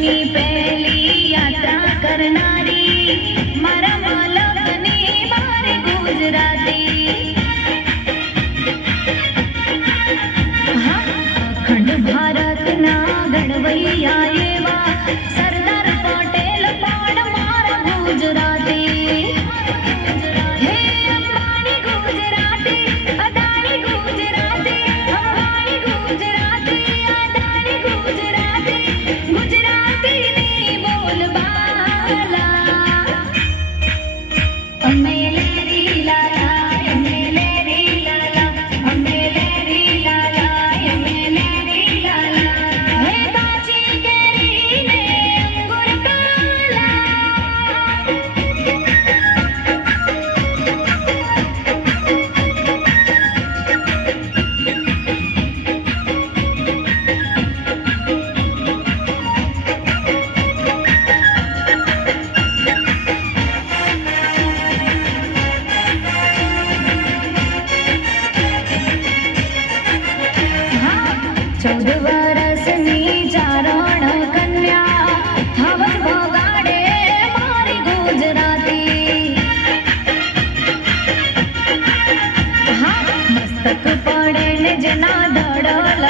લગ્નની પહેલી યાત્રા કરનારી મારા મલકની મારી ગુજરાતી. ભારતના ગણવૈયા એવા Amazing. ಡಡಾಲ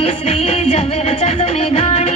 श्री श्री जब चंद में गाने